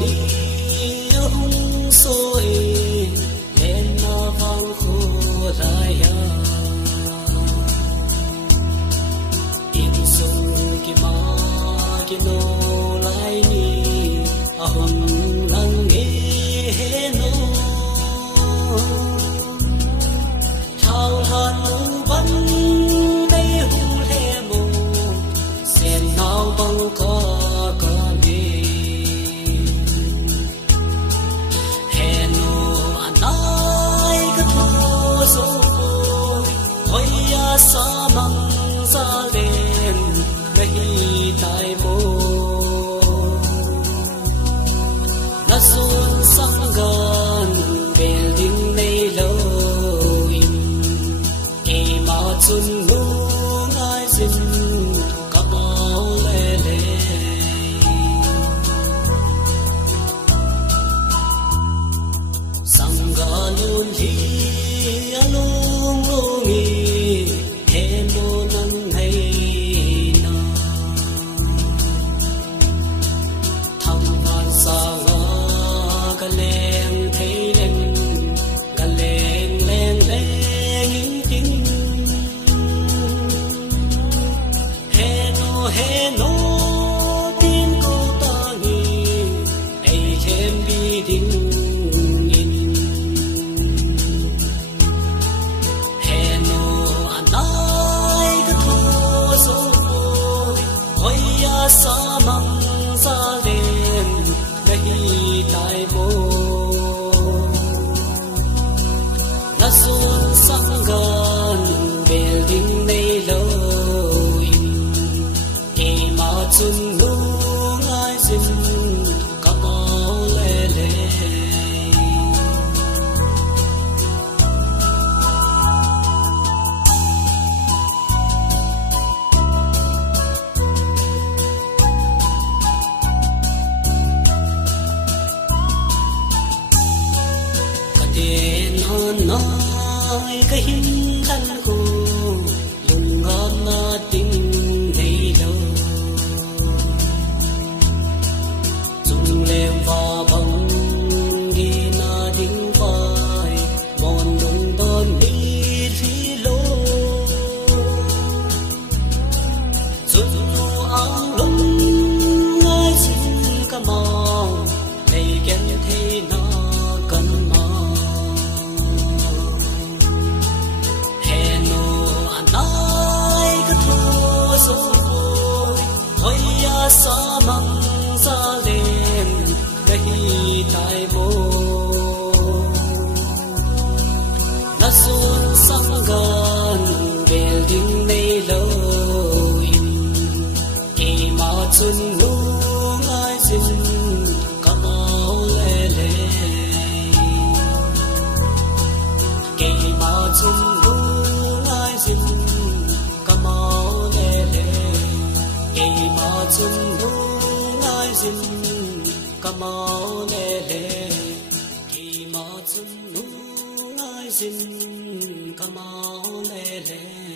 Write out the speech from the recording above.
đi ông soi lên na vang khô lại in sung ki ma ki no lai ni ahun lang nghe no thao han văn đây hu le mo sen nào băng có sa mang sa lên lấy tai mô là xuân sang gần về đêm nay lâu em mà xuân nu ai xin cả bao lệ lệ sang gần luôn hi alung lungi hello nang hay na thang van sa ga leng thấy leng ga leng leng leng ting hello tin cô ta nghi ai thêm bi ding sa mang sa lên lấy tai mô là xuân sang gần về đêm nay lâu em mà xuân nu ai xin cả bao lệ lệ tiền hơn nói cái hình khăn cô lùng ngon na tình đầy đâu dùng lem và bóng đi na đinh vai mòn lùng đón đi lý lô dùng lù áo lùng ngay xin cả mong đầy kén thế na cần sa mang sa lên lấy tai mô là xuân sang gần về đêm nay lâu em mà xuân nu ai xin cả bao lệ lệ em mà xuân nu ai xin cả bao lệ lệ em mà xuân nu ai xin cả bao lệ lệ em mà xuân nu ai xin cả bao lệ lệ